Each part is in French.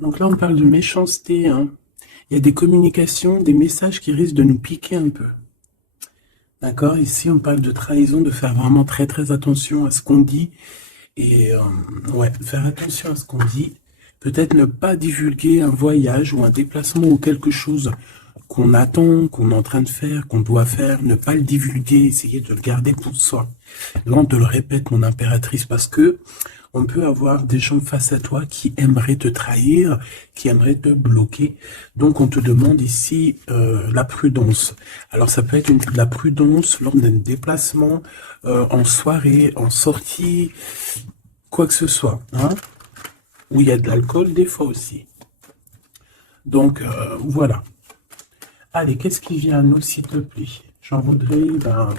Donc là, on parle de méchanceté, hein. Il y a des communications, des messages qui risquent de nous piquer un peu. D'accord? Ici, on parle de trahison, de faire vraiment très très attention à ce qu'on dit. Et ouais, faire attention à ce qu'on dit. Peut-être ne pas divulguer un voyage ou un déplacement ou quelque chose qu'on attend, qu'on est en train de faire, qu'on doit faire. Ne pas le divulguer, essayer de le garder pour soi. Là, on te le répète, mon impératrice, parce que on peut avoir des gens face à toi qui aimeraient te trahir, qui aimeraient te bloquer. Donc, on te demande ici la prudence. Alors, ça peut être la prudence lors d'un déplacement, en soirée, en sortie, quoi que ce soit, hein, où il y a de l'alcool des fois aussi. Donc, voilà. Allez, qu'est-ce qui vient à nous, s'il te plaît? J'en voudrais, ben,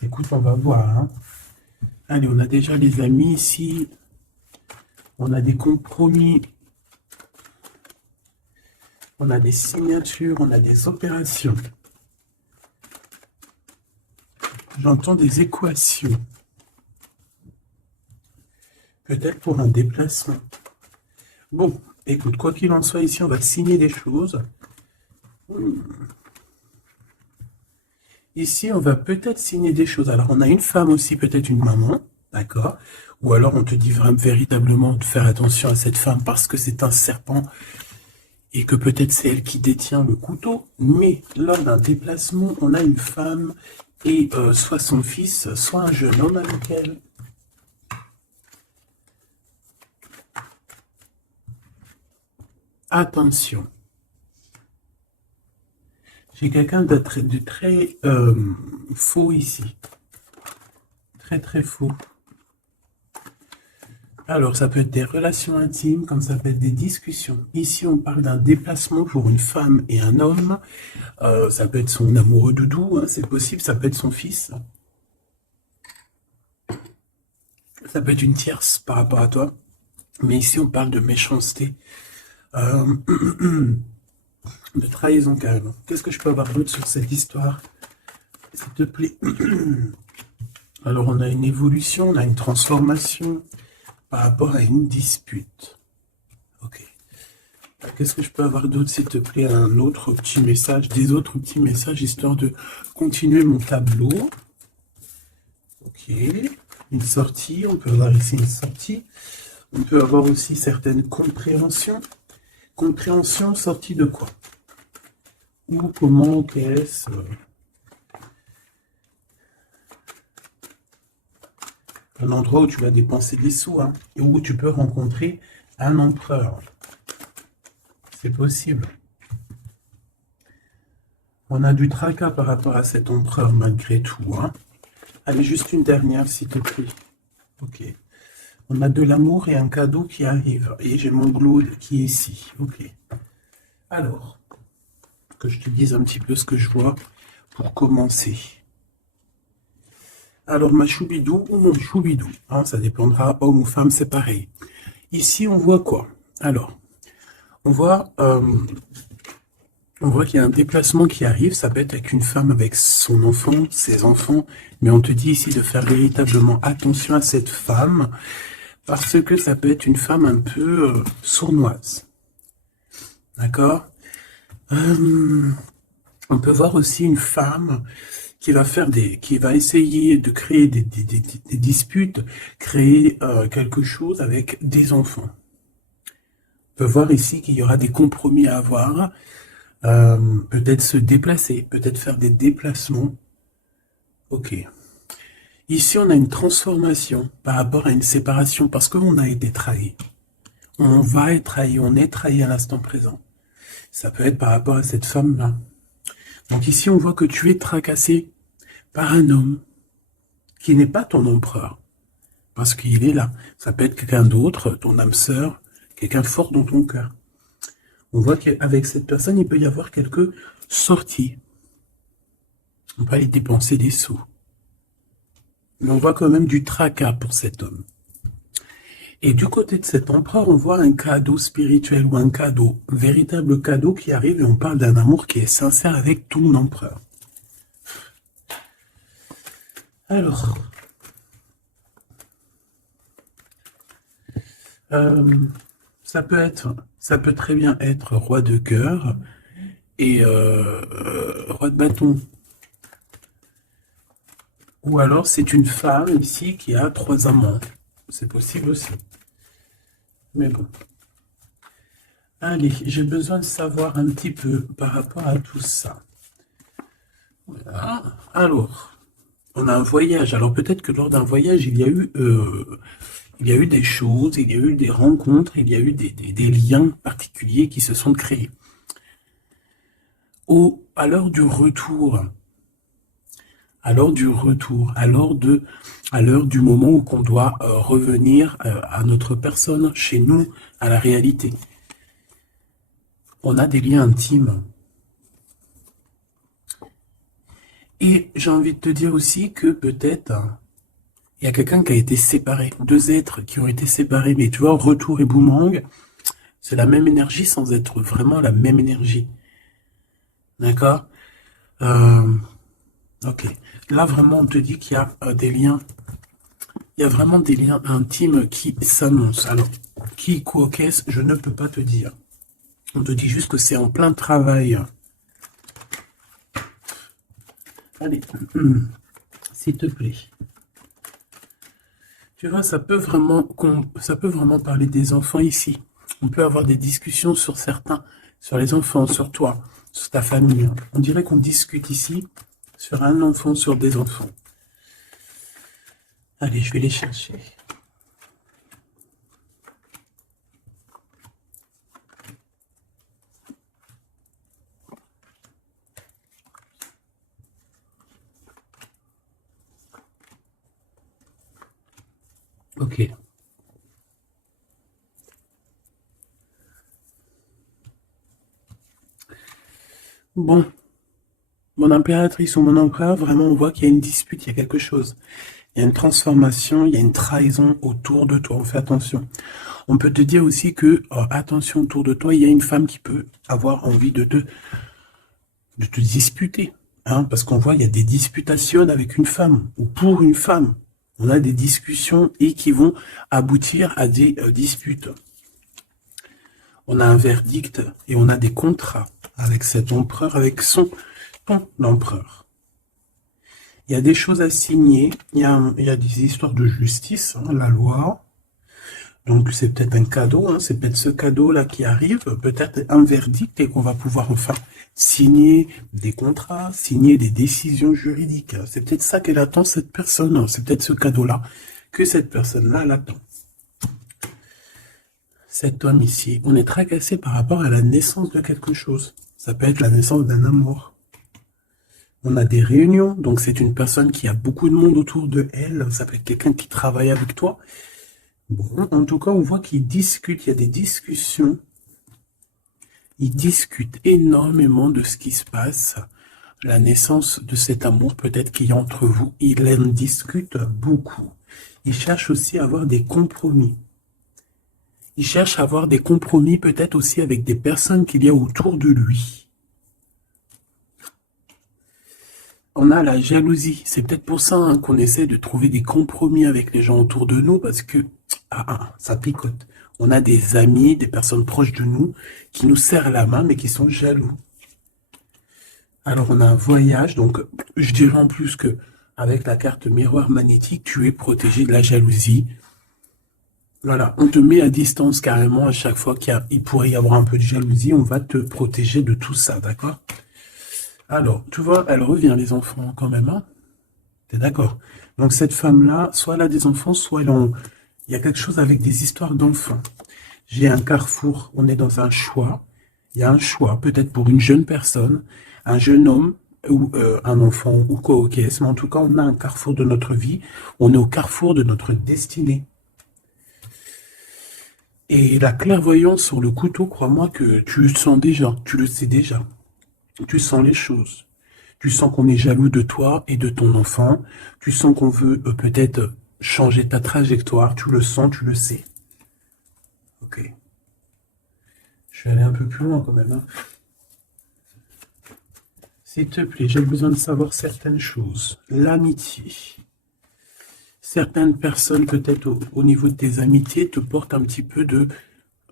écoute, on va voir, hein. Allez, on a déjà les amis ici. On a des compromis. On a des signatures. On a des opérations. J'entends des équations. Peut-être pour un déplacement. Bon, écoute, quoi qu'il en soit, ici, on va signer des choses. Ici, on va peut-être signer des choses. Alors, on a une femme aussi, peut-être une maman, d'accord? Ou alors, on te dit vraiment, véritablement de faire attention à cette femme parce que c'est un serpent et que peut-être c'est elle qui détient le couteau. Mais lors d'un déplacement, on a une femme et soit son fils, soit un jeune homme avec elle. Attention. J'ai quelqu'un de très faux ici. Très, très faux. Alors, ça peut être des relations intimes, comme ça peut être des discussions. Ici, on parle d'un déplacement pour une femme et un homme. Ça peut être son amoureux doudou, hein, c'est possible. Ça peut être son fils. Ça peut être une tierce par rapport à toi. Mais ici, on parle de méchanceté. De trahison, carrément. Qu'est-ce que je peux avoir d'autre sur cette histoire, s'il te plaît? Alors, on a une évolution, on a une transformation par rapport à une dispute. Ok. Qu'est-ce que je peux avoir d'autre, s'il te plaît? Un autre petit message, des autres petits messages, histoire de continuer mon tableau. Ok. Une sortie, on peut avoir ici une sortie. On peut avoir aussi certaines compréhensions. Compréhension, sortie de quoi? Où, comment, qu'est-ce? Un endroit où tu vas dépenser des sous, hein, et où tu peux rencontrer un empereur. C'est possible. On a du tracas par rapport à cet empereur malgré tout, hein. Allez, juste une dernière, s'il te plaît. Ok. On a de l'amour et un cadeau qui arrive. Et j'ai mon glow qui est ici. Ok. Alors, que je te dise un petit peu ce que je vois pour commencer. Alors, ma choubidou ou mon choubidou, hein, ça dépendra, homme ou femme, c'est pareil. Ici, on voit quoi? Alors, on voit qu'il y a un déplacement qui arrive. Ça peut être avec une femme, avec son enfant, ses enfants. Mais on te dit ici de faire véritablement attention à cette femme parce que ça peut être une femme un peu sournoise. D'accord? On peut voir aussi une femme qui va essayer de créer des disputes, créer quelque chose avec des enfants. On peut voir ici qu'il y aura des compromis à avoir, peut-être se déplacer, peut-être faire des déplacements. Ok. Ici, on a une transformation par rapport à une séparation parce qu'on a été trahi. On va être trahi, on est trahi à l'instant présent. Ça peut être par rapport à cette femme-là. Donc ici, on voit que tu es tracassé par un homme qui n'est pas ton empereur. Parce qu'il est là. Ça peut être quelqu'un d'autre, ton âme sœur, quelqu'un fort dans ton cœur. On voit qu'avec cette personne, il peut y avoir quelques sorties. On peut aller dépenser des sous. Mais on voit quand même du tracas pour cet homme. Et du côté de cet empereur, on voit un cadeau spirituel ou un cadeau, un véritable cadeau qui arrive et on parle d'un amour qui est sincère avec ton empereur. Alors, Ça peut très bien être roi de cœur et roi de bâton. Ou alors c'est une femme ici qui a 3 amants. C'est possible aussi. Mais bon. Allez, j'ai besoin de savoir un petit peu par rapport à tout ça. Voilà. Alors, on a un voyage. Alors peut-être que lors d'un voyage, il y a eu des choses, il y a eu des rencontres, il y a eu des liens particuliers qui se sont créés. À l'heure du retour, à l'heure du retour, à l'heure du moment où on doit revenir à notre personne, chez nous, à la réalité. On a des liens intimes. Et j'ai envie de te dire aussi que peut-être il y a quelqu'un qui a été séparé, 2 êtres qui ont été séparés, mais tu vois, retour et boomerang, c'est la même énergie sans être vraiment la même énergie. D'accord? Ok. Là, vraiment, on te dit qu'il y a des liens. Il y a vraiment des liens intimes qui s'annoncent. Alors, quoi, qu'est-ce, je ne peux pas te dire. On te dit juste que c'est en plein travail. Allez, s'il te plaît. Tu vois, ça peut vraiment parler des enfants ici. On peut avoir des discussions sur les enfants, sur toi, sur ta famille. On dirait qu'on discute ici sur un enfant, sur des enfants. Allez, je vais les chercher. Ok. Bon, mon impératrice ou mon empereur, vraiment, on voit qu'il y a une dispute, il y a quelque chose. Il y a une transformation, il y a une trahison autour de toi. On fait attention. On peut te dire aussi que, attention, autour de toi, il y a une femme qui peut avoir envie de te disputer. Hein, parce qu'on voit, il y a des disputations avec une femme ou pour une femme. On a des discussions et qui vont aboutir à des disputes. On a un verdict et on a des contrats avec cet empereur, avec ton empereur. Il y a des choses à signer, il y a des histoires de justice, hein, la loi. Donc c'est peut-être un cadeau, hein, c'est peut-être ce cadeau-là qui arrive, peut-être un verdict et qu'on va pouvoir enfin signer des contrats, signer des décisions juridiques. C'est peut-être ça qu'elle attend, cette personne, c'est peut-être ce cadeau-là que cette personne-là l'attend. Cet homme ici, on est tracassé par rapport à la naissance de quelque chose. Ça peut être la naissance d'un amour. On a des réunions, donc c'est une personne qui a beaucoup de monde autour de elle, ça peut être quelqu'un qui travaille avec toi. Bon, en tout cas, on voit qu'ils discutent, il y a des discussions. Ils discutent énormément de ce qui se passe, la naissance de cet amour peut-être qu'il y a entre vous. Ils en discutent beaucoup. Ils cherchent aussi à avoir des compromis. Il cherche à avoir des compromis peut-être aussi avec des personnes qu'il y a autour de lui. On a la jalousie. C'est peut-être pour ça hein, qu'on essaie de trouver des compromis avec les gens autour de nous parce que ça picote. On a des amis, des personnes proches de nous qui nous serrent la main mais qui sont jaloux. Alors on a un voyage, donc je dirais en plus que avec la carte miroir magnétique, tu es protégé de la jalousie. Voilà, on te met à distance carrément à chaque fois qu'il pourrait y avoir un peu de jalousie, on va te protéger de tout ça, d'accord? Alors, tu vois, elle revient les enfants quand même, hein? T'es d'accord? Donc cette femme-là, soit elle a des enfants, soit il y a quelque chose avec des histoires d'enfants. J'ai un carrefour, on est dans un choix. Il y a un choix, peut-être pour une jeune personne, un jeune homme, ou un enfant, ou quoi, ok. Mais en tout cas, on a un carrefour de notre vie, on est au carrefour de notre destinée. Et la clairvoyance sur le couteau, crois-moi que tu le sens déjà, tu le sais déjà. Tu sens les choses. Tu sens qu'on est jaloux de toi et de ton enfant. Tu sens qu'on veut peut-être changer ta trajectoire. Tu le sens, tu le sais. Ok. Je vais aller un peu plus loin quand même. Hein. S'il te plaît, j'ai besoin de savoir certaines choses. L'amitié. Certaines personnes, peut-être au niveau de tes amitiés, te portent un petit peu de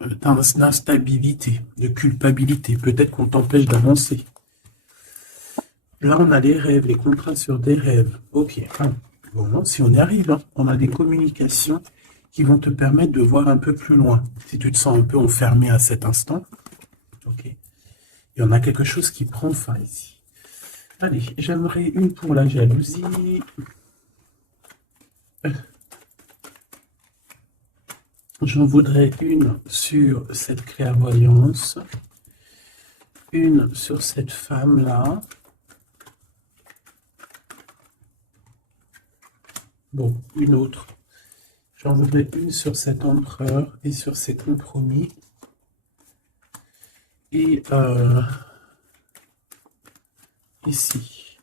d'instabilité, de culpabilité. Peut-être qu'on t'empêche d'avancer. Là, on a les rêves, les contrats sur des rêves. Ok. Bon, si on y arrive, hein, on a des communications qui vont te permettre de voir un peu plus loin. Si tu te sens un peu enfermé à cet instant, ok. Il y en a quelque chose qui prend fin ici. Allez, j'aimerais une pour la jalousie. J'en voudrais une sur cette clairvoyance. Une sur cette femme-là. Bon, une autre. J'en voudrais une sur cet empereur et sur ses compromis. Et ici.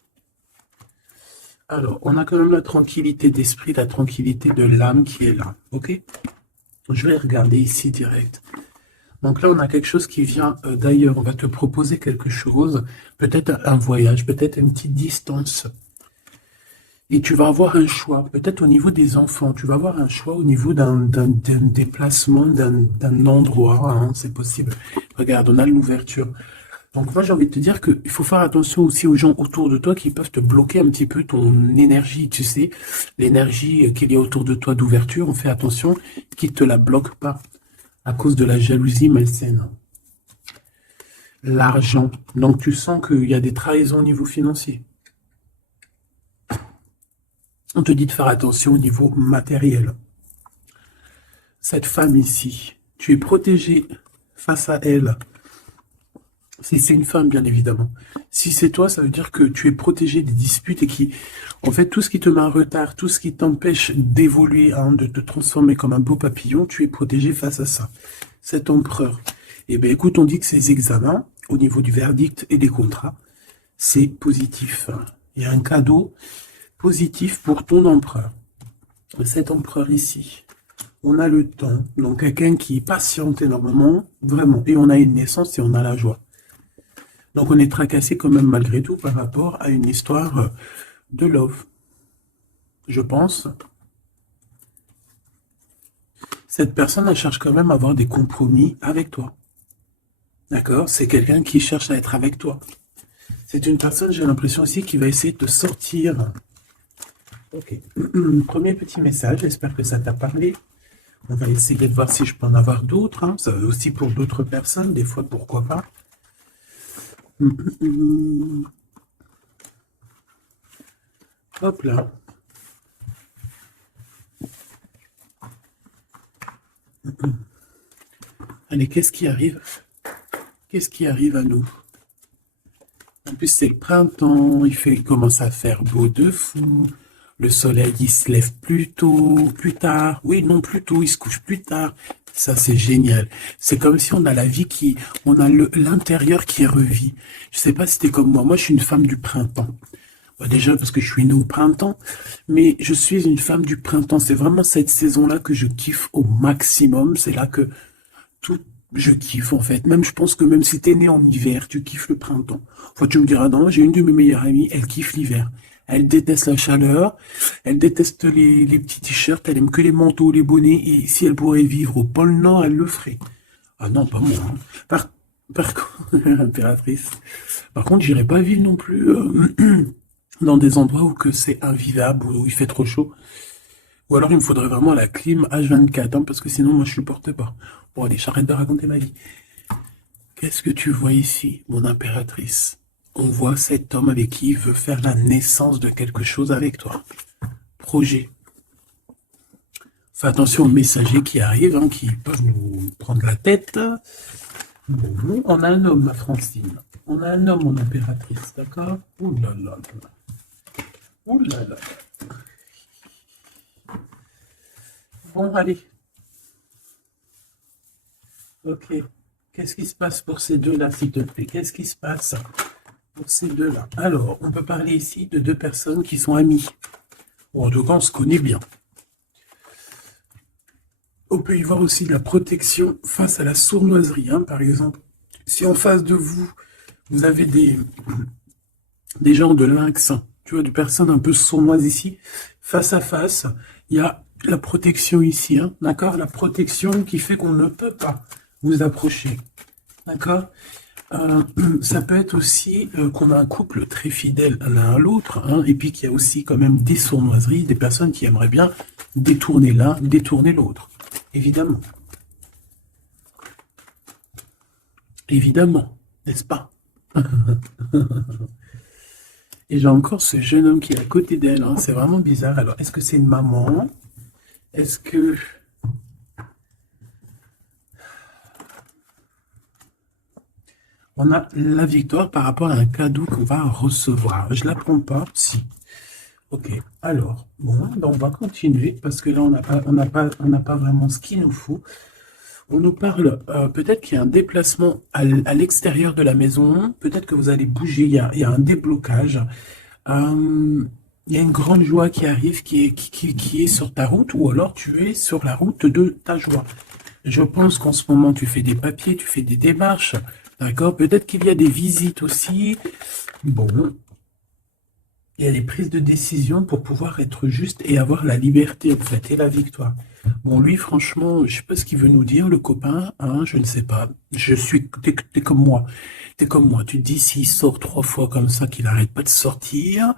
Alors, on a quand même la tranquillité d'esprit, la tranquillité de l'âme qui est là. Ok? Je vais regarder ici direct. Donc là, on a quelque chose qui vient d'ailleurs. On va te proposer quelque chose. Peut-être un voyage, peut-être une petite distance. Et tu vas avoir un choix, peut-être au niveau des enfants, tu vas avoir un choix au niveau d'un déplacement, d'un endroit, hein, c'est possible. Regarde, on a l'ouverture. Donc moi j'ai envie de te dire qu'il faut faire attention aussi aux gens autour de toi qui peuvent te bloquer un petit peu ton énergie, tu sais, l'énergie qu'il y a autour de toi d'ouverture, on fait attention qu'ils ne te la bloquent pas à cause de la jalousie malsaine. L'argent, donc tu sens qu'il y a des trahisons au niveau financier. On te dit de faire attention au niveau matériel. Cette femme ici, tu es protégé face à elle. Si c'est une femme, bien évidemment. Si c'est toi, ça veut dire que tu es protégé des disputes et qui, en fait, tout ce qui te met en retard, tout ce qui t'empêche d'évoluer, hein, de te transformer comme un beau papillon, tu es protégé face à ça. Cet empereur. Eh bien, écoute, on dit que ces examens, au niveau du verdict et des contrats, c'est positif. Il y a un cadeau positif pour ton empereur. Cet empereur ici, on a le temps, donc quelqu'un qui patiente énormément, vraiment, et on a une naissance et on a la joie. Donc on est tracassé quand même malgré tout par rapport à une histoire de love, je pense. Cette personne, elle cherche quand même à avoir des compromis avec toi. D'accord? C'est quelqu'un qui cherche à être avec toi. C'est une personne, j'ai l'impression aussi, qui va essayer de sortir. Ok. Premier petit message, j'espère que ça t'a parlé. On va essayer de voir si je peux en avoir d'autres. Hein. Ça aussi pour d'autres personnes, des fois, pourquoi pas. Hop là. Allez, qu'est-ce qui arrive? Qu'est-ce qui arrive à nous? En plus, c'est le printemps, il commence à faire beau de fou. Le soleil, il se lève plus tôt, plus tard. Oui, non, plus tôt, il se couche plus tard. Ça, c'est génial. C'est comme si on a la vie on a l'intérieur qui revit. Je sais pas si t'es comme moi. Moi, je suis une femme du printemps. Bah, déjà, parce que je suis née au printemps. Mais je suis une femme du printemps. C'est vraiment cette saison-là que je kiffe au maximum. C'est là que je kiffe, en fait. Même, je pense que même si t'es né en hiver, tu kiffes le printemps. Enfin, tu me diras, non, j'ai une de mes meilleures amies, elle kiffe l'hiver. Elle déteste la chaleur, elle déteste les petits t-shirts, elle aime que les manteaux, les bonnets, et si elle pourrait vivre au pôle Nord, elle le ferait. Ah non, pas moi. Hein. Par contre, impératrice. Par contre, j'irai pas vivre non plus dans des endroits où que c'est invivable, où il fait trop chaud. Ou alors il me faudrait vraiment la clim H24, hein, parce que sinon moi je supporte pas. Bon allez, j'arrête de raconter ma vie. Qu'est-ce que tu vois ici, mon impératrice? On voit cet homme avec qui il veut faire la naissance de quelque chose avec toi. Projet. Fais attention aux messagers qui arrivent, hein, qui peuvent nous prendre la tête. Bon, on a un homme, ma Francine. On a un homme, mon impératrice, d'accord? Ouh là là là. Ouh là là. Bon, allez. Ok. Qu'est-ce qui se passe pour ces deux-là, s'il te plaît? Qu'est-ce qui se passe pour ces deux-là? Alors, on peut parler ici de deux personnes qui sont amies. Ou en tout cas, on se connaît bien. On peut y voir aussi de la protection face à la sournoiserie. Hein, par exemple, si en face de vous, vous avez des gens de lynx, tu vois, des personnes un peu sournoises ici, face à face, il y a la protection ici, hein, d'accord? La protection qui fait qu'on ne peut pas vous approcher. D'accord? Euh, Ça peut être aussi qu'on a un couple très fidèle l'un à l'autre, hein, et puis qu'il y a aussi quand même des sournoiseries, des personnes qui aimeraient bien détourner l'un, détourner l'autre. Évidemment. Évidemment, n'est-ce pas? Et j'ai encore ce jeune homme qui est à côté d'elle, hein, c'est vraiment bizarre. Alors, est-ce que c'est une maman? Est-ce que... On a la victoire par rapport à un cadeau qu'on va recevoir. Je ne la prends pas, si. Ok, alors, bon, ben on va continuer parce que là, on n'a pas vraiment ce qu'il nous faut. On nous parle, peut-être qu'il y a un déplacement à l'extérieur de la maison, peut-être que vous allez bouger, il y a un déblocage. Euh, il y a une grande joie qui arrive, qui est sur ta route, ou alors tu es sur la route de ta joie. Je pense qu'en ce moment, tu fais des papiers, tu fais des démarches, d'accord? Peut-être qu'il y a des visites aussi. Bon, il y a des prises de décision pour pouvoir être juste et avoir la liberté, en fait, et la victoire. Bon, lui, franchement, je sais pas ce qu'il veut nous dire, le copain, hein, je ne sais pas. T'es comme moi. T'es comme moi. Tu te dis, s'il sort 3 fois comme ça, qu'il n'arrête pas de sortir,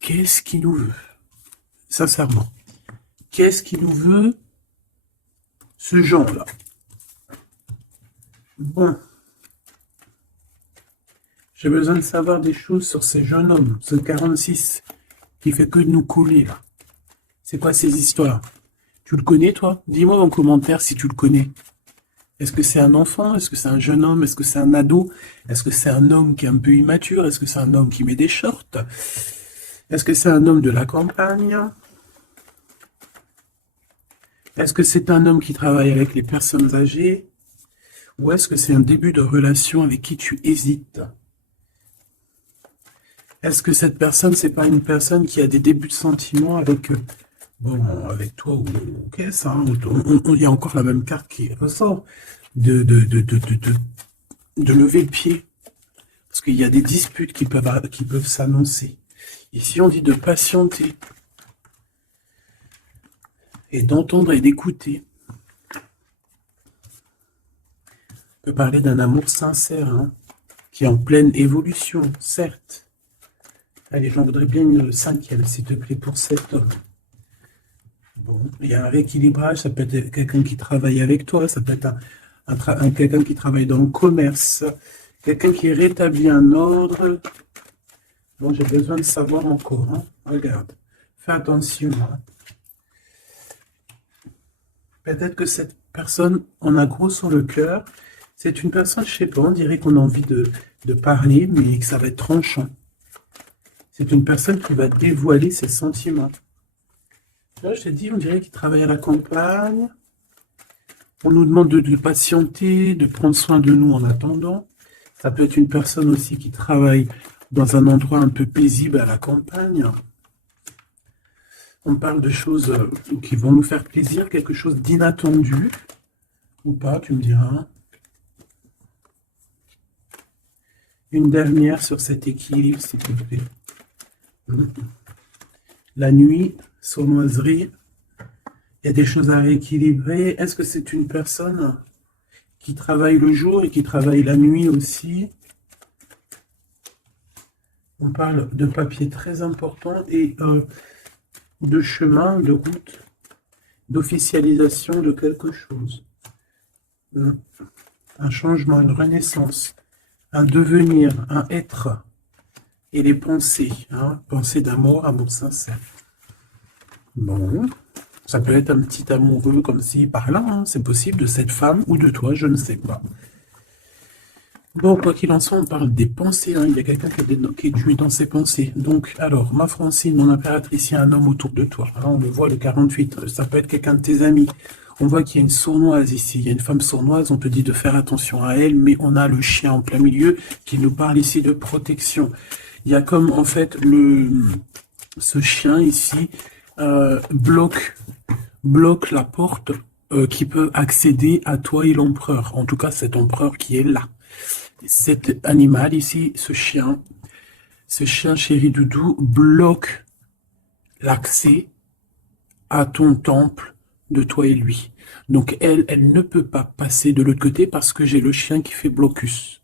qu'est-ce qu'il nous veut? Sincèrement. Qu'est-ce qu'il nous veut, ce genre-là? Bon. J'ai besoin de savoir des choses sur ces jeunes hommes, ce 46, qui fait que de nous couler, là. C'est quoi ces histoires? Tu le connais, toi? Dis-moi en commentaire si tu le connais. Est-ce que c'est un enfant? Est-ce que c'est un jeune homme? Est-ce que c'est un ado? Est-ce que c'est un homme qui est un peu immature? Est-ce que c'est un homme qui met des shorts? Est-ce que c'est un homme de la campagne? Est-ce que c'est un homme qui travaille avec les personnes âgées? Ou est-ce que c'est un début de relation avec qui tu hésites? Est-ce que cette personne, c'est pas une personne qui a des débuts de sentiments avec, bon, avec toi ou ok, ça, hein, il y a encore la même carte qui ressort de lever le pied. Parce qu'il y a des disputes qui peuvent s'annoncer. Ici, on dit de patienter et d'entendre et d'écouter. On peut parler d'un amour sincère, hein, qui est en pleine évolution, certes. Allez, j'en voudrais bien une cinquième, s'il te plaît, pour cet homme. Bon, il y a un rééquilibrage, ça peut être quelqu'un qui travaille avec toi, ça peut être quelqu'un qui travaille dans le commerce, quelqu'un qui rétablit un ordre. Bon, j'ai besoin de savoir encore, hein. Regarde, fais attention, hein. Peut-être que cette personne, on a gros sur le cœur. C'est une personne, je sais pas, on dirait qu'on a envie de parler, mais que ça va être tranchant. C'est une personne qui va dévoiler ses sentiments. Là, je t'ai dit, on dirait qu'il travaille à la campagne. On nous demande de patienter, de prendre soin de nous en attendant. Ça peut être une personne aussi qui travaille dans un endroit un peu paisible à la campagne. On parle de choses qui vont nous faire plaisir, quelque chose d'inattendu. Ou pas, tu me diras. Une dernière sur cet équilibre, s'il te plaît. La nuit, sournoiserie, il y a des choses à rééquilibrer. Est-ce que c'est une personne qui travaille le jour et qui travaille la nuit aussi? On parle de papier très important et de chemin, de route, d'officialisation de quelque chose. Un changement, une renaissance, un devenir, un être. Et les pensées, hein, pensées d'amour, amour sincère. Bon, ça peut être un petit amoureux comme si par là, hein, c'est possible, de cette femme ou de toi, je ne sais pas. Bon, quoi qu'il en soit, on parle des pensées, hein. Il y a quelqu'un qui est dans ses pensées. Donc, alors, ma Francine, mon impératrice, il y a un homme autour de toi. Là, on le voit, le 48, ça peut être quelqu'un de tes amis. On voit qu'il y a une sournoise ici, il y a une femme sournoise, on te dit de faire attention à elle, mais on a le chien en plein milieu qui nous parle ici de protection. Il y a comme, en fait, ce chien ici bloque la porte qui peut accéder à toi et l'empereur. En tout cas, cet empereur qui est là. Cet animal ici, ce chien chéri doudou, bloque l'accès à ton temple de toi et lui. Donc elle ne peut pas passer de l'autre côté parce que j'ai le chien qui fait blocus.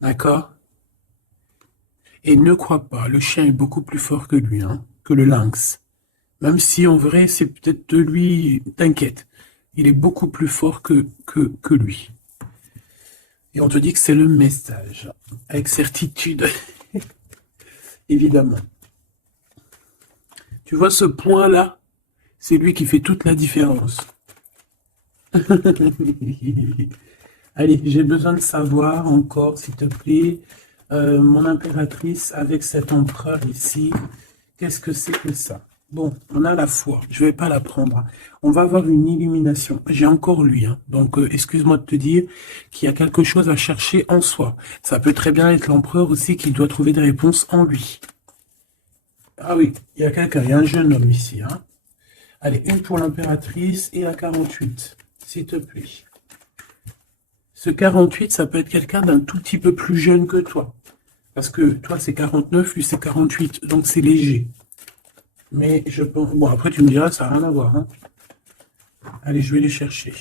D'accord? Et ne crois pas, le chien est beaucoup plus fort que lui, hein, que le lynx. Même si en vrai, c'est peut-être de lui, t'inquiète. Il est beaucoup plus fort que lui. Et on te dit que c'est le message. Avec certitude, évidemment. Tu vois ce point-là? C'est lui qui fait toute la différence. Allez, j'ai besoin de savoir encore, s'il te plaît, mon impératrice avec cet empereur ici, qu'est-ce que c'est que ça? Bon, on a la foi, je vais pas la prendre. On va avoir une illumination. J'ai encore lui, hein. Donc excuse-moi de te dire qu'il y a quelque chose à chercher en soi. Ça peut très bien être l'empereur aussi qui doit trouver des réponses en lui. Ah oui, il y a quelqu'un, il y a un jeune homme ici, hein. Allez, une pour l'impératrice et la 48, s'il te plaît. Ce 48, ça peut être quelqu'un d'un tout petit peu plus jeune que toi. Parce que toi, c'est 49, lui, c'est 48. Donc, c'est léger. Mais je pense... Bon, après, tu me diras, ça n'a rien à voir. Hein. Allez, je vais les chercher.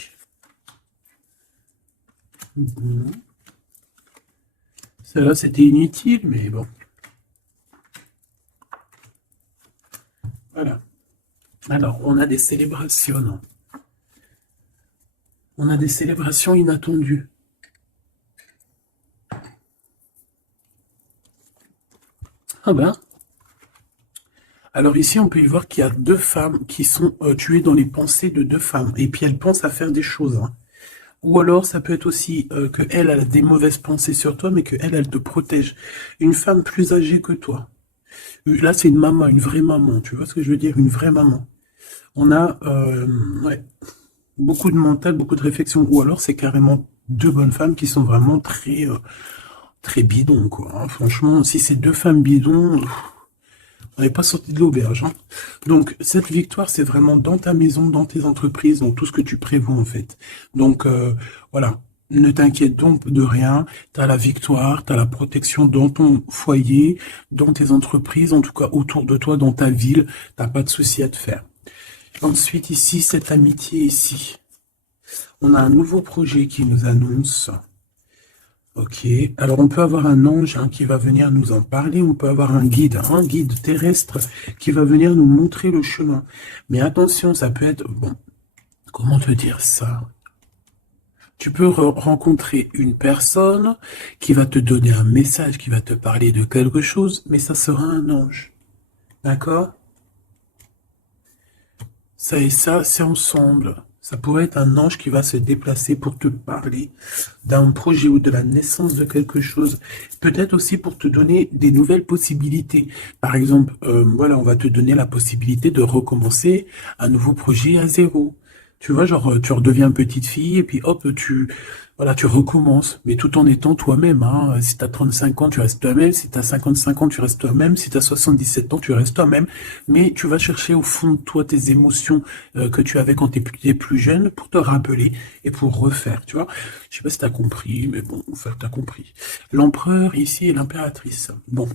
Celle-là, c'était inutile, mais bon. Voilà. Alors, on a des célébrations. On a des célébrations inattendues. Ah ben. Alors ici, on peut y voir qu'il y a deux femmes qui sont tuées dans les pensées de deux femmes. Et puis, elles pensent à faire des choses. Hein. Ou alors, ça peut être aussi que elle a des mauvaises pensées sur toi, mais que elle te protège. Une femme plus âgée que toi. Là, c'est une maman, une vraie maman. Tu vois ce que je veux dire? Une vraie maman. On a ouais, beaucoup de mental, beaucoup de réflexion. Ou alors, c'est carrément deux bonnes femmes qui sont vraiment très bidons, quoi. Hein. Franchement, si c'est deux femmes bidons, on n'est pas sorti de l'auberge. Hein. Donc, cette victoire, c'est vraiment dans ta maison, dans tes entreprises, dans tout ce que tu prévois, en fait. Donc, voilà. Ne t'inquiète donc de rien. Tu as la victoire, tu as la protection dans ton foyer, dans tes entreprises, en tout cas autour de toi, dans ta ville. Tu n'as pas de souci à te faire. Ensuite, ici, cette amitié ici. On a un nouveau projet qui nous annonce. Ok, alors on peut avoir un ange hein, qui va venir nous en parler, on peut avoir un guide terrestre qui va venir nous montrer le chemin. Mais attention, ça peut être, bon, comment te dire ça? Tu peux rencontrer une personne qui va te donner un message, qui va te parler de quelque chose, mais ça sera un ange. D'accord? Ça et ça, c'est ensemble. Ça pourrait être un ange qui va se déplacer pour te parler d'un projet ou de la naissance de quelque chose. Peut-être aussi pour te donner des nouvelles possibilités. Par exemple, voilà, on va te donner la possibilité de recommencer un nouveau projet à zéro. Tu vois, genre, tu redeviens petite fille et puis hop, voilà, tu recommences, mais tout en étant toi-même. Hein. Si tu as 35 ans, tu restes toi-même. Si tu as 55 ans, tu restes toi-même. Si tu as 77 ans, tu restes toi-même. Mais tu vas chercher au fond de toi tes émotions que tu avais quand tu étais plus jeune pour te rappeler et pour refaire, tu vois. Je sais pas si tu as compris, mais bon, enfin, tu as compris. L'empereur ici et l'impératrice. Bon.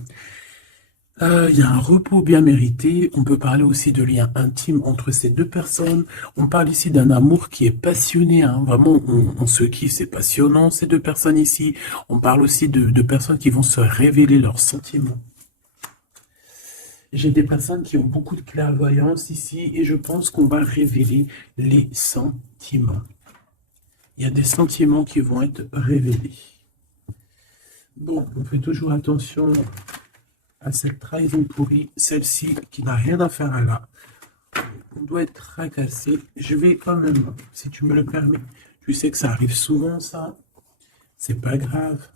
Il y a un repos bien mérité. On peut parler aussi de liens intimes entre ces deux personnes. On parle ici d'un amour qui est passionné. Hein. Vraiment, on se kiffe, c'est passionnant, ces deux personnes ici. On parle aussi de personnes qui vont se révéler leurs sentiments. J'ai des personnes qui ont beaucoup de clairvoyance ici et je pense qu'on va révéler les sentiments. Il y a des sentiments qui vont être révélés. Bon, on fait toujours attention à cette trahison pourrie, celle-ci qui n'a rien à faire là. On doit être tracassé. Je vais quand même, si tu me le permets, tu sais que ça arrive souvent ça. C'est pas grave.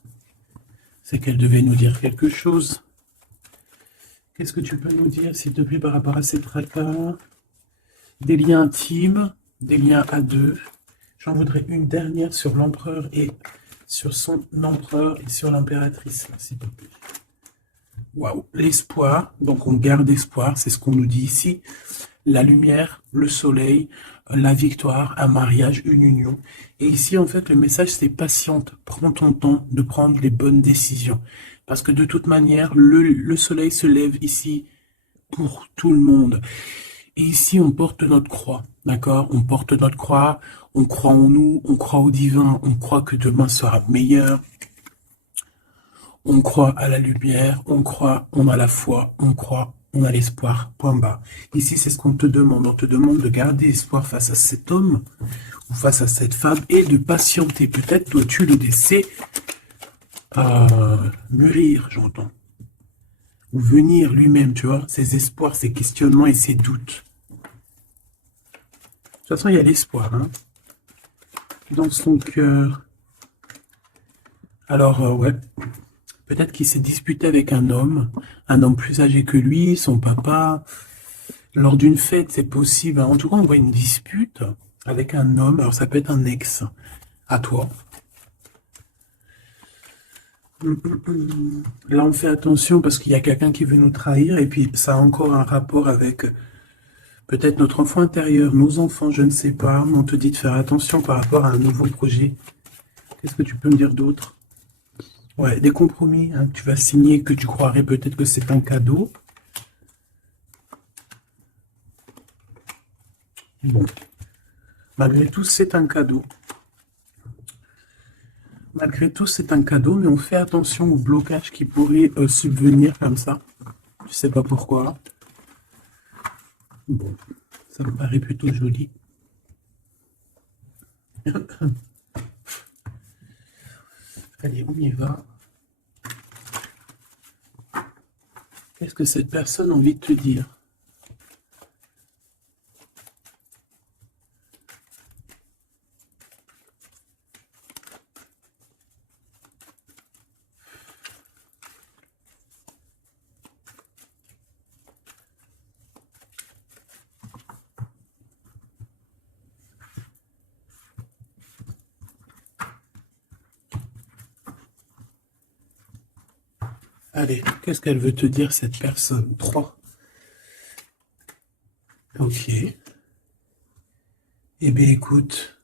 C'est qu'elle devait nous dire quelque chose. Qu'est-ce que tu peux nous dire, s'il te plaît, par rapport à ces tracas? Des liens intimes, des liens à deux. J'en voudrais une dernière sur l'empereur et sur son empereur et sur l'impératrice, s'il te plaît. Waouh, l'espoir, donc on garde espoir, c'est ce qu'on nous dit ici. La lumière, le soleil, la victoire, un mariage, une union. Et ici, en fait, le message, c'est patiente. Prends ton temps de prendre les bonnes décisions. Parce que de toute manière, le soleil se lève ici pour tout le monde. Et ici, on porte notre croix, d'accord? On porte notre croix, on croit en nous, on croit au divin, on croit que demain sera meilleur, on croit à la lumière, on croit, on a la foi, on croit, on a l'espoir, point bas. Ici, c'est ce qu'on te demande. On te demande de garder espoir face à cet homme ou face à cette femme et de patienter. Peut-être dois-tu le laisser mûrir, j'entends. Ou venir lui-même, tu vois, ses espoirs, ses questionnements et ses doutes. De toute façon, il y a l'espoir, hein, dans son cœur. Alors, ouais, peut-être qu'il s'est disputé avec un homme plus âgé que lui, son papa. Lors d'une fête, c'est possible. En tout cas, on voit une dispute avec un homme. Alors, ça peut être un ex à toi. Là, on fait attention parce qu'il y a quelqu'un qui veut nous trahir et puis ça a encore un rapport avec peut-être notre enfant intérieur, nos enfants, je ne sais pas. On te dit de faire attention par rapport à un nouveau projet. Qu'est-ce que tu peux me dire d'autre? Ouais, des compromis, hein, que tu vas signer, que tu croirais peut-être que c'est un cadeau. Bon, malgré tout, c'est un cadeau. Malgré tout, c'est un cadeau, mais on fait attention au blocage qui pourrait subvenir comme ça. Je sais pas pourquoi. Bon, ça me paraît plutôt joli. Allez, on y va. Qu'est-ce que cette personne a envie de te dire? Allez, qu'est-ce qu'elle veut te dire, cette personne? 3. Ok. Eh bien, écoute.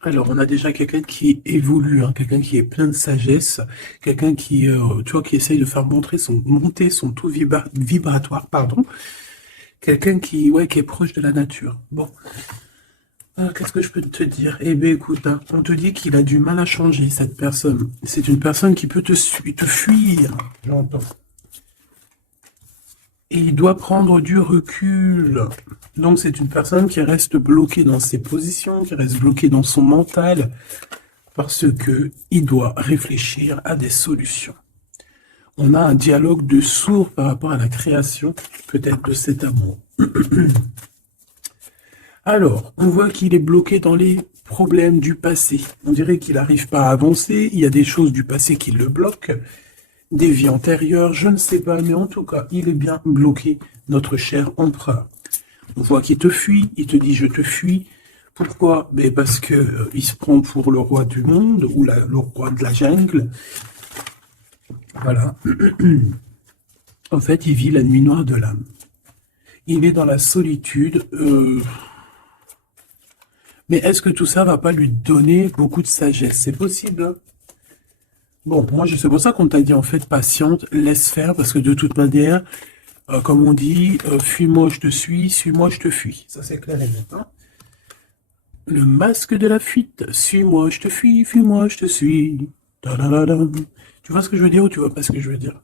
Alors, on a déjà quelqu'un qui évolue, hein, quelqu'un qui est plein de sagesse, quelqu'un qui, tu vois, qui essaye de faire monter son taux vibratoire, pardon. Quelqu'un qui, ouais, qui est proche de la nature. Bon. Qu'est-ce que je peux te dire? Eh bien, écoute, hein, on te dit qu'il a du mal à changer, cette personne. C'est une personne qui peut te fuir, j'entends. Et il doit prendre du recul. Donc, c'est une personne qui reste bloquée dans ses positions, qui reste bloquée dans son mental, parce que il doit réfléchir à des solutions. On a un dialogue de sourds par rapport à la création, peut-être de cet amour. Alors, on voit qu'il est bloqué dans les problèmes du passé. On dirait qu'il n'arrive pas à avancer. Il y a des choses du passé qui le bloquent. Des vies antérieures, je ne sais pas. Mais en tout cas, il est bien bloqué, notre cher empereur. On voit qu'il te fuit. Il te dit, je te fuis. Pourquoi? Ben parce que il se prend pour le roi du monde ou le roi de la jungle. Voilà. En fait, il vit la nuit noire de l'âme. Il est dans la solitude. Mais est-ce que tout ça va pas lui donner beaucoup de sagesse? C'est possible, hein. Bon, moi, c'est pour ça qu'on t'a dit, en fait, patiente, laisse faire, parce que de toute manière, comme on dit, fuis-moi, je te suis-moi, je te fuis. Ça, c'est clair et net, hein. Le masque de la fuite, suis-moi, je te fuis, fuis-moi, je te suis. Ta-da-da-da. Tu vois ce que je veux dire ou tu vois pas ce que je veux dire?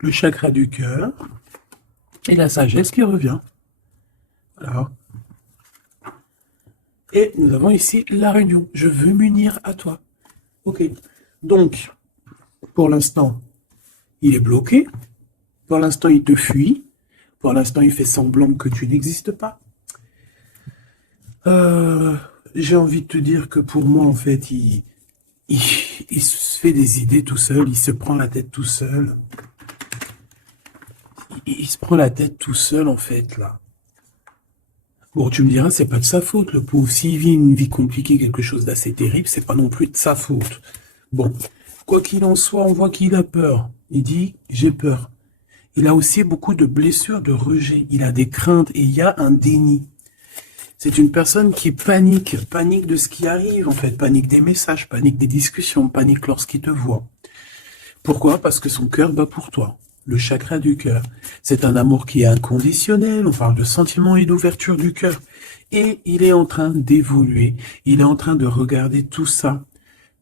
Le chakra du cœur et la sagesse qui revient. Voilà. Et nous avons ici la réunion. Je veux m'unir à toi. Ok. Donc, pour l'instant, il est bloqué. Pour l'instant, il te fuit. Pour l'instant, il fait semblant que tu n'existes pas. J'ai envie de te dire que pour moi, en fait, il se fait des idées tout seul. Il se prend la tête tout seul. Il se prend la tête tout seul, en fait, là. Bon, tu me diras, c'est pas de sa faute, le pauvre. S'il vit une vie compliquée, quelque chose d'assez terrible, c'est pas non plus de sa faute. Bon, quoi qu'il en soit, on voit qu'il a peur. Il dit, j'ai peur. Il a aussi beaucoup de blessures, de rejet. Il a des craintes et il y a un déni. C'est une personne qui panique de ce qui arrive, en fait. Panique des messages, panique des discussions, panique lorsqu'il te voit. Pourquoi? Parce que son cœur bat pour toi. le chakra du cœur. C'est un amour qui est inconditionnel, on parle de sentiment et d'ouverture du cœur. Et il est en train d'évoluer, il est en train de regarder tout ça,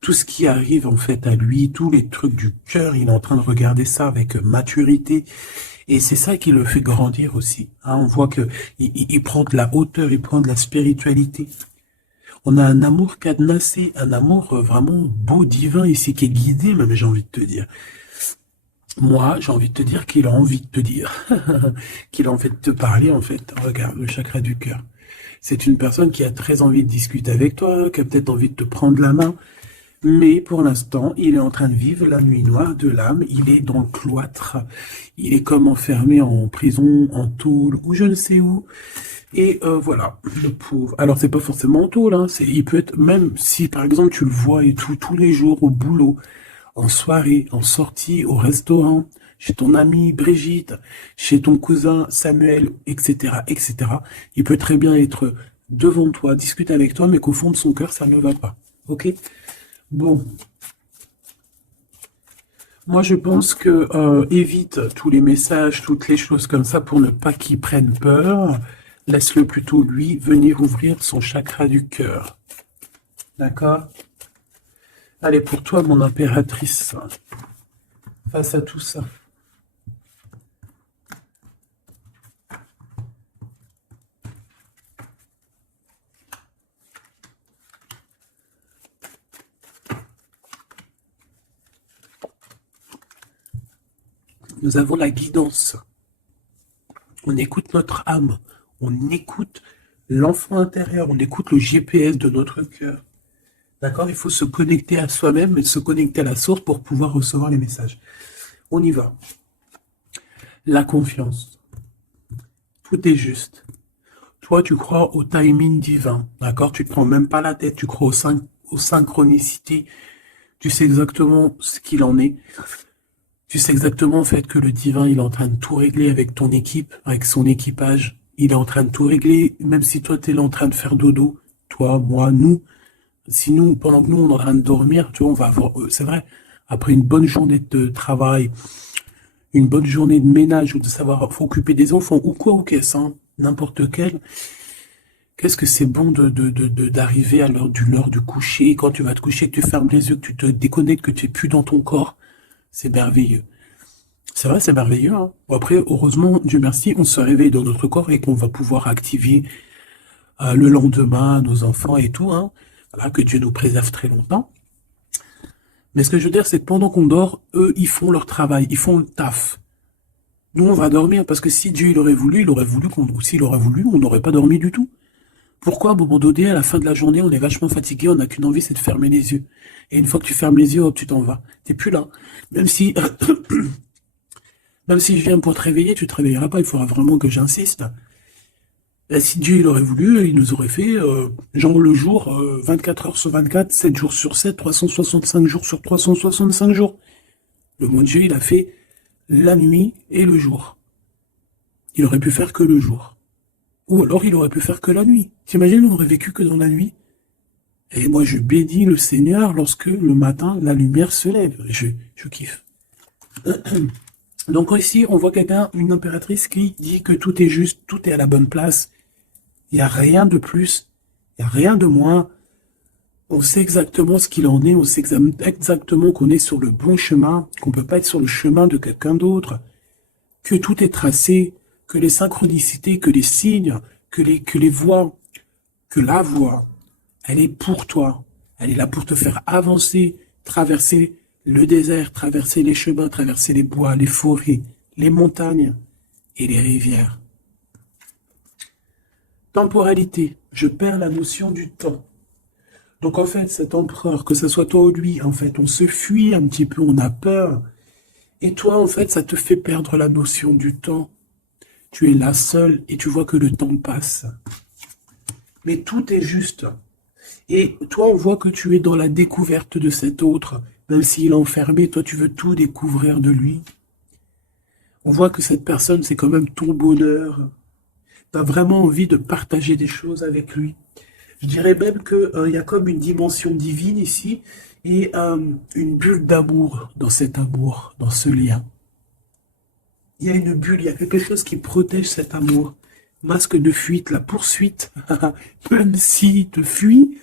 tout ce qui arrive en fait à lui, tous les trucs du cœur, il est en train de regarder ça avec maturité. Et c'est ça qui le fait grandir aussi. Hein, on voit que il prend de la hauteur, il prend de la spiritualité. On a un amour cadenassé, un amour vraiment beau, divin ici, qui est guidé même, j'ai envie de te dire. Moi, j'ai envie de te dire qu'il a envie de te dire, qu'il a envie de te parler en fait. Regarde, le chakra du cœur. C'est une personne qui a très envie de discuter avec toi, qui a peut-être envie de te prendre la main, mais pour l'instant, il est en train de vivre la nuit noire de l'âme, il est dans le cloître, il est comme enfermé en prison, en tôle, ou je ne sais où, et voilà, le pauvre. Alors c'est pas forcément en tôle, hein, il peut être, même si par exemple tu le vois et tout, tous les jours au boulot, en soirée, en sortie, au restaurant, chez ton amie Brigitte, chez ton cousin Samuel, etc., etc., il peut très bien être devant toi, discuter avec toi, mais qu'au fond de son cœur, ça ne va pas. Ok? Bon, moi je pense que évite tous les messages, toutes les choses comme ça pour ne pas qu'il prenne peur. Laisse-le plutôt lui venir ouvrir son chakra du cœur. D'accord? Allez, pour toi, mon impératrice, face à tout ça. Nous avons la guidance. On écoute notre âme. On écoute l'enfant intérieur. On écoute le GPS de notre cœur. D'accord? Il faut se connecter à soi-même et se connecter à la source pour pouvoir recevoir les messages. On y va. La confiance. Tout est juste. Toi, tu crois au timing divin. D'accord? Tu ne te prends même pas la tête. Tu crois aux synchronicités. Tu sais exactement ce qu'il en est. Tu sais exactement en fait que le divin, il est en train de tout régler avec ton équipe, avec son équipage. Il est en train de tout régler, même si toi, tu es là en train de faire dodo. Toi, moi, nous. Si nous, pendant que nous, on est en train de dormir, tu vois, on va avoir, c'est vrai, après une bonne journée de travail, une bonne journée de ménage ou de savoir s'occuper des enfants ou quoi, ok, ça, n'importe quel. Qu'est-ce que c'est bon d'arriver à l'heure du coucher, quand tu vas te coucher, que tu fermes les yeux, que tu te déconnectes, que tu n'es plus dans ton corps. C'est merveilleux. C'est vrai, c'est merveilleux. Hein. Bon, après, heureusement, Dieu merci, on se réveille dans notre corps et qu'on va pouvoir activer le lendemain nos enfants et tout. Hein. Voilà, que Dieu nous préserve très longtemps. Mais ce que je veux dire, c'est que pendant qu'on dort, eux, ils font leur travail, ils font le taf. Nous, on va dormir parce que si Dieu il aurait voulu s'il aurait voulu, on n'aurait pas dormi du tout. Pourquoi, à un moment donné, à la fin de la journée, on est vachement fatigué, on n'a qu'une envie, c'est de fermer les yeux. Et une fois que tu fermes les yeux, hop, tu t'en vas. T'es plus là. Même si, même si je viens pour te réveiller, tu te réveilleras pas, il faudra vraiment que j'insiste. Ben, si Dieu il aurait voulu, il nous aurait fait, genre le jour, 24 heures sur 24, 7 jours sur 7, 365 jours sur 365 jours. Le bon Dieu, il a fait la nuit et le jour. Il aurait pu faire que le jour. Ou alors il aurait pu faire que la nuit. T'imagines, on aurait vécu que dans la nuit. Et moi, je bénis le Seigneur lorsque le matin, la lumière se lève. Je kiffe. Donc ici, on voit quelqu'un, une impératrice qui dit que tout est juste, tout est à la bonne place. Il n'y a rien de plus, il n'y a rien de moins. On sait exactement ce qu'il en est, on sait exactement qu'on est sur le bon chemin, qu'on ne peut pas être sur le chemin de quelqu'un d'autre, que tout est tracé, que les synchronicités, que les signes, que les voix, que la voix, elle est pour toi. Elle est là pour te faire avancer, traverser le désert, traverser les chemins, traverser les bois, les forêts, les montagnes et les rivières. Temporalité, je perds la notion du temps. Donc en fait, cet empereur, que ce soit toi ou lui, en fait, on se fuit un petit peu, on a peur. Et toi, en fait, ça te fait perdre la notion du temps. Tu es là seul et tu vois que le temps passe. Mais tout est juste. Et toi, on voit que tu es dans la découverte de cet autre. Même s'il est enfermé, toi, tu veux tout découvrir de lui. On voit que cette personne, c'est quand même ton bonheur. Tu as vraiment envie de partager des choses avec lui. Je dirais même qu'il y a comme une dimension divine ici et une bulle d'amour dans cet amour, dans ce lien. Il y a une bulle, il y a quelque chose qui protège cet amour. Masque de fuite, la poursuite. Même s'il te fuit,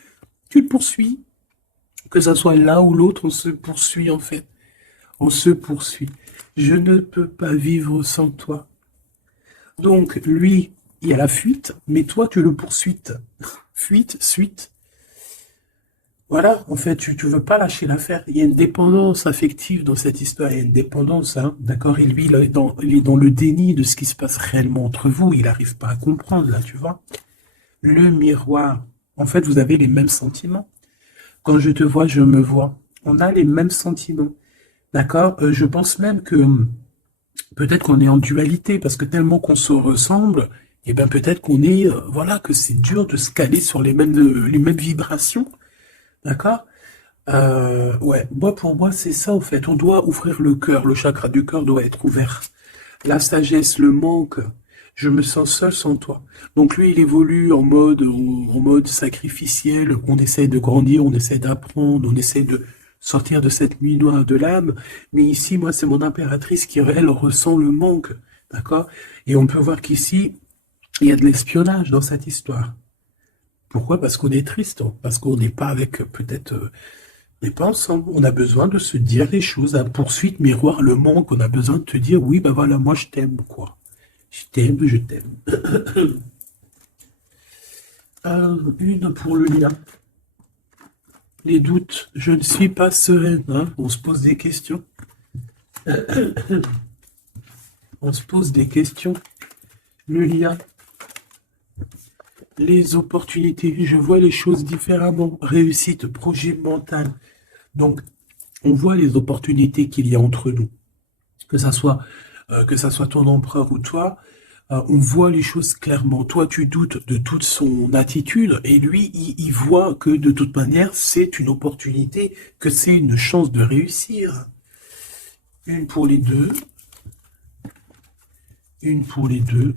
tu le poursuis. Que ça soit l'un ou l'autre, on se poursuit en fait. On se poursuit. Je ne peux pas vivre sans toi. Donc, lui, il y a la fuite, mais toi, tu le poursuis. Fuite, suite. Voilà, en fait, tu veux pas lâcher l'affaire. Il y a une dépendance affective dans cette histoire. Il y a une dépendance, hein, d'accord? Et lui, il est dans le déni de ce qui se passe réellement entre vous. Il n'arrive pas à comprendre, là, tu vois. Le miroir. En fait, vous avez les mêmes sentiments. Quand je te vois, je me vois. On a les mêmes sentiments. D'accord? Je pense même que peut-être qu'on est en dualité, parce que tellement qu'on se ressemble, et bien peut-être qu'on est, voilà, que c'est dur de se caler sur les mêmes vibrations. D'accord? Ouais, moi pour moi c'est ça en fait. On doit ouvrir le cœur, le chakra du cœur doit être ouvert. La sagesse, le manque, je me sens seul sans toi. Donc lui il évolue en mode sacrificiel, on essaie de grandir, on essaie d'apprendre, on essaie de sortir de cette nuit noire de l'âme. Mais ici, moi c'est mon impératrice qui elle ressent le manque, d'accord? Et on peut voir qu'ici il y a de l'espionnage dans cette histoire. Pourquoi? Parce qu'on est triste, parce qu'on n'est pas avec peut-être. On n'est pas ensemble. On a besoin de se dire les choses. À poursuite, miroir, le manque. On a besoin de te dire, oui, ben voilà, moi je t'aime, quoi. Je t'aime, je t'aime. Une pour le lien. Les doutes. Je ne suis pas sereine. Hein. On se pose des questions. On se pose des questions. Le lien. Les opportunités. Je vois les choses différemment. Réussite, projet mental. Donc, on voit les opportunités qu'il y a entre nous. Que ça soit ton empereur ou toi, on voit les choses clairement. Toi, tu doutes de toute son attitude, et lui, il voit que de toute manière, c'est une opportunité, que c'est une chance de réussir. Une pour les deux. Une pour les deux.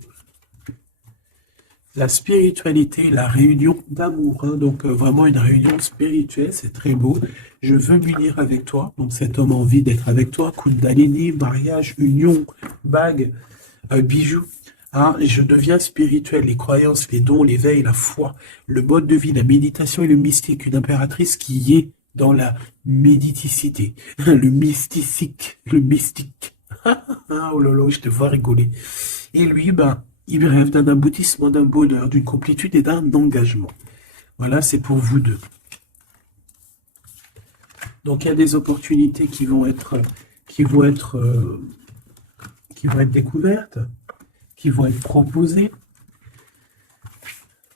La spiritualité, la réunion d'amour, hein, donc vraiment une réunion spirituelle, c'est très beau. Je veux m'unir avec toi, donc cet homme a envie d'être avec toi, Kundalini, mariage, union, bague, bijoux. Hein, je deviens spirituel, les croyances, les dons, l'éveil, la foi, le mode de vie, la méditation et le mystique, une impératrice qui est dans la méditicité, le mystique, le mystique. Oh là là, je te vois rigoler. Et lui, ben, il rêve d'un aboutissement, d'un bonheur, d'une complétude et d'un engagement. Voilà, c'est pour vous deux. Donc il y a des opportunités qui vont être découvertes, qui vont être proposées.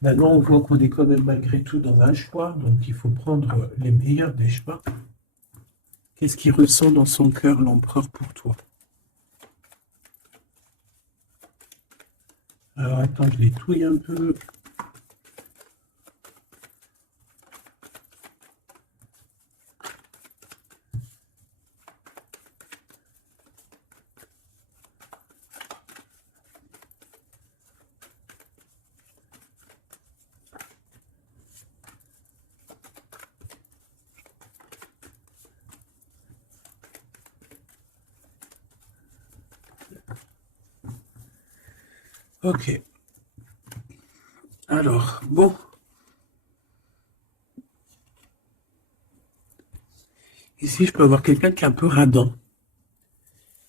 Maintenant, on voit qu'on est quand même malgré tout dans un choix, donc il faut prendre les meilleurs des choix. Qu'est-ce qu'il ressent dans son cœur, l'empereur, pour toi? Alors attends, je les touille un peu. Ok. Alors, bon. Ici, je peux avoir quelqu'un qui est un peu radin,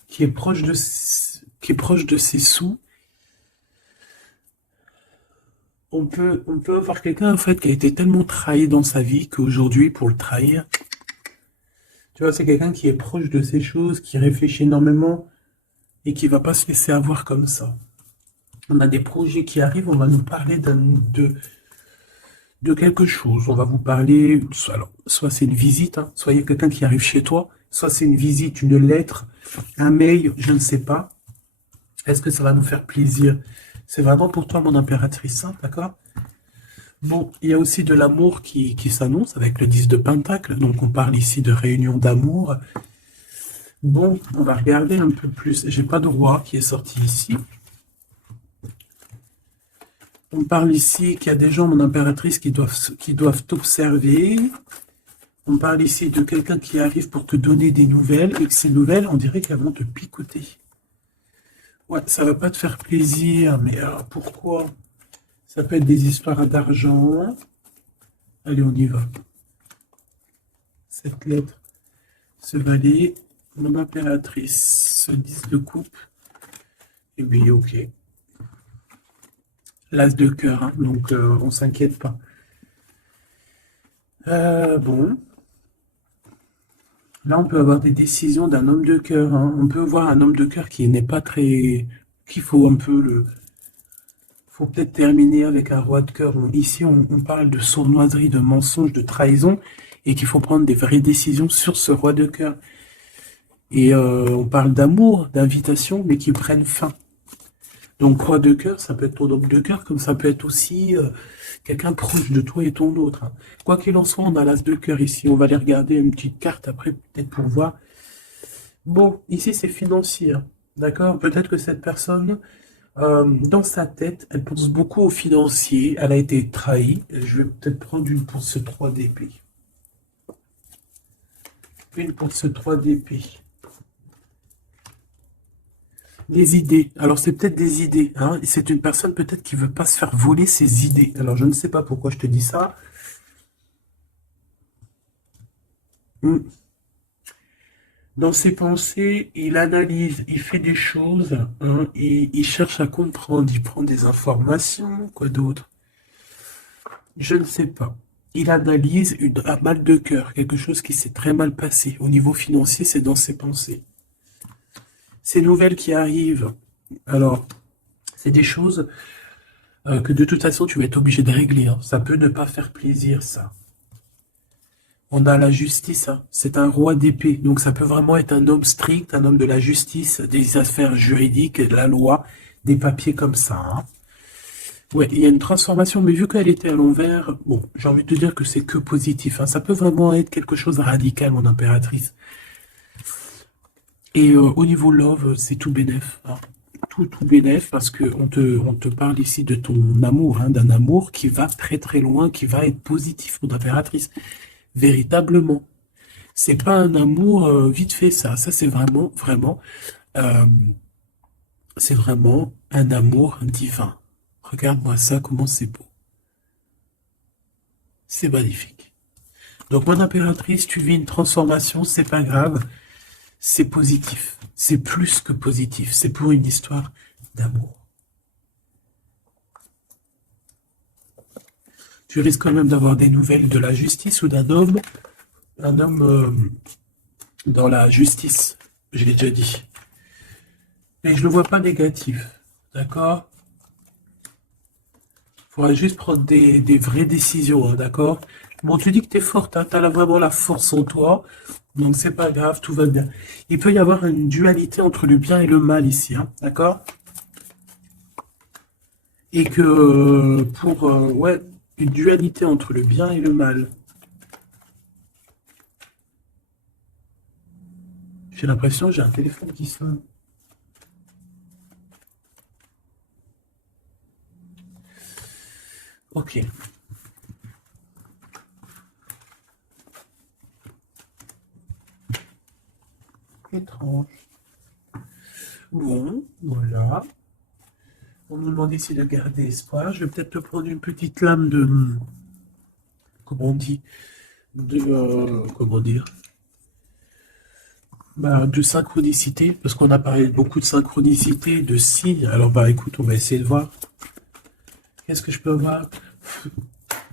qui est proche de ses sous. On peut avoir quelqu'un, en fait, qui a été tellement trahi dans sa vie qu'aujourd'hui, pour le trahir, tu vois, c'est quelqu'un qui est proche de ses choses, qui réfléchit énormément et qui va pas se laisser avoir comme ça. On a des projets qui arrivent, on va nous parler de quelque chose. On va vous parler, soit c'est une visite, hein, soit il y a quelqu'un qui arrive chez toi, soit c'est une visite, une lettre, un mail, je ne sais pas. Est-ce que ça va nous faire plaisir? C'est vraiment pour toi, mon impératrice, hein, d'accord? Bon, il y a aussi de l'amour qui s'annonce avec le 10 de Pentacle, donc on parle ici de réunion d'amour. Bon, on va regarder un peu plus. J'ai pas de roi qui est sorti ici. On parle ici qu'il y a des gens, mon impératrice, qui doivent t'observer. On parle ici de quelqu'un qui arrive pour te donner des nouvelles, et que ces nouvelles, on dirait qu'elles vont te picoter. Ouais, ça va pas te faire plaisir, mais alors pourquoi? Ça peut être des histoires d'argent. Allez, on y va. Cette lettre, ce valet, mon impératrice, ce 10 de coupe. Et oui, ok. L'as de cœur, hein, donc on s'inquiète pas. Bon, là on peut avoir des décisions d'un homme de cœur, hein. On peut voir un homme de cœur qui n'est pas très... qu'il faut un peu le... faut peut-être terminer avec un roi de cœur. Ici on parle de sournoiserie, de mensonge, de trahison, et qu'il faut prendre des vraies décisions sur ce roi de cœur. Et on parle d'amour, d'invitation, mais qui prennent fin. Donc, roi de cœur, ça peut être ton homme de cœur, comme ça peut être aussi quelqu'un proche de toi et ton autre, hein. Quoi qu'il en soit, on a l'as de cœur ici. On va aller regarder une petite carte après, peut-être pour voir. Bon, ici, c'est financier, hein. D'accord? Peut-être que cette personne, dans sa tête, elle pense beaucoup au financier. Elle a été trahie. Je vais peut-être prendre une pour ce 3 d'épée. Une pour ce 3 d'épée. Des idées. Alors, c'est peut-être des idées, hein. C'est une personne peut-être qui veut pas se faire voler ses idées. Alors, je ne sais pas pourquoi je te dis ça. Hmm. Dans ses pensées, il analyse, il fait des choses, hein, il cherche à comprendre, il prend des informations, quoi d'autre? Je ne sais pas. Il analyse un mal de cœur, quelque chose qui s'est très mal passé. Au niveau financier, c'est dans ses pensées. Ces nouvelles qui arrivent, alors, c'est des choses que de toute façon, tu vas être obligé de régler, hein. Ça peut ne pas faire plaisir, ça. On a la justice, hein. C'est un roi d'épée, donc ça peut vraiment être un homme strict, un homme de la justice, des affaires juridiques, de la loi, des papiers comme ça, hein. Ouais, il y a une transformation, mais vu qu'elle était à l'envers, bon, j'ai envie de te dire que c'est que positif, hein. Ça peut vraiment être quelque chose de radical, mon impératrice. Et au niveau love, c'est tout bénef, hein. Tout bénef, parce que on te parle ici de ton amour, hein, d'un amour qui va très très loin, qui va être positif, mon impératrice. Véritablement. C'est pas un amour vite fait, ça. Ça, c'est vraiment, vraiment, euh, c'est vraiment un amour divin. Regarde-moi ça, comment c'est beau. C'est magnifique. Donc, mon impératrice, tu vis une transformation, c'est pas grave. C'est positif. C'est plus que positif. C'est pour une histoire d'amour. Tu risques quand même d'avoir des nouvelles de la justice ou d'un homme. Un homme dans la justice. Je l'ai déjà dit. Mais je ne le vois pas négatif. D'accord? Il faudra juste prendre des vraies décisions, hein, d'accord? Bon, tu dis que tu es forte, hein, tu as vraiment la force en toi, donc c'est pas grave, tout va bien. Il peut y avoir une dualité entre le bien et le mal ici, hein, d'accord? Et que ouais, une dualité entre le bien et le mal. J'ai l'impression que j'ai un téléphone qui sonne. Ok. Étrange. Bon, voilà. On nous demande ici de garder espoir. Je vais peut-être te prendre une petite lame de... Comment on dit? De... comment dire? Bah, de synchronicité, parce qu'on a parlé beaucoup de synchronicité, de signes. Alors, bah, écoute, on va essayer de voir. Qu'est-ce que je peux avoir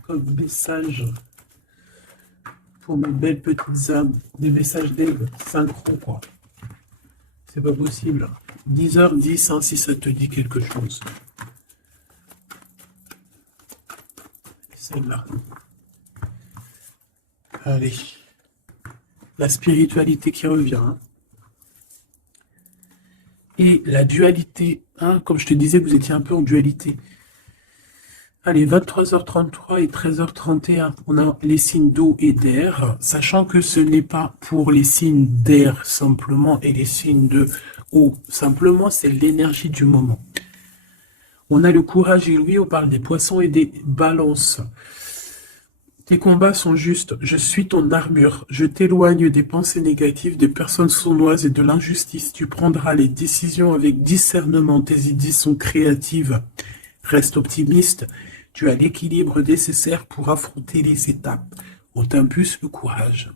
comme message pour mes belles petites âmes? Des messages d'aide, synchro, quoi. C'est pas possible. 10h10, hein, si ça te dit quelque chose. Celle-là. Allez. La spiritualité qui revient, hein. Et la dualité, hein, comme je te disais, vous étiez un peu en dualité. Allez, 23h33 et 13h31, on a les signes d'eau et d'air, sachant que ce n'est pas pour les signes d'air simplement et les signes de eau simplement, c'est l'énergie du moment. On a le courage et l'ouïe, on parle des poissons et des balances. Tes combats sont justes, je suis ton armure, je t'éloigne des pensées négatives, des personnes sournoises et de l'injustice. Tu prendras les décisions avec discernement, tes idées sont créatives. Reste optimiste, tu as l'équilibre nécessaire pour affronter les étapes. Olympus, le courage.